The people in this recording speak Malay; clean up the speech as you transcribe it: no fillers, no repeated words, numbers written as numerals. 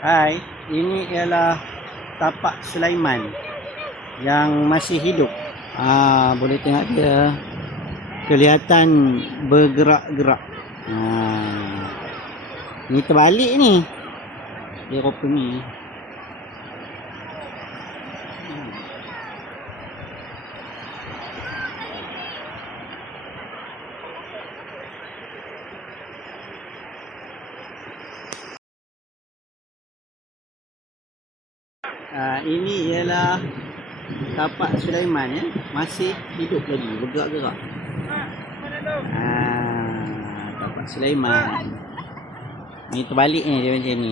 Hai, ini ialah tapak Sulaiman yang masih hidup. Boleh tengok dia kelihatan bergerak-gerak. Ni terbalik ni. Dia rupa ni. Ini ialah tapak Sulaiman ya, masih hidup lagi, bergerak-gerak. Tapak Sulaiman. Ni terbalik ni dia macam ni.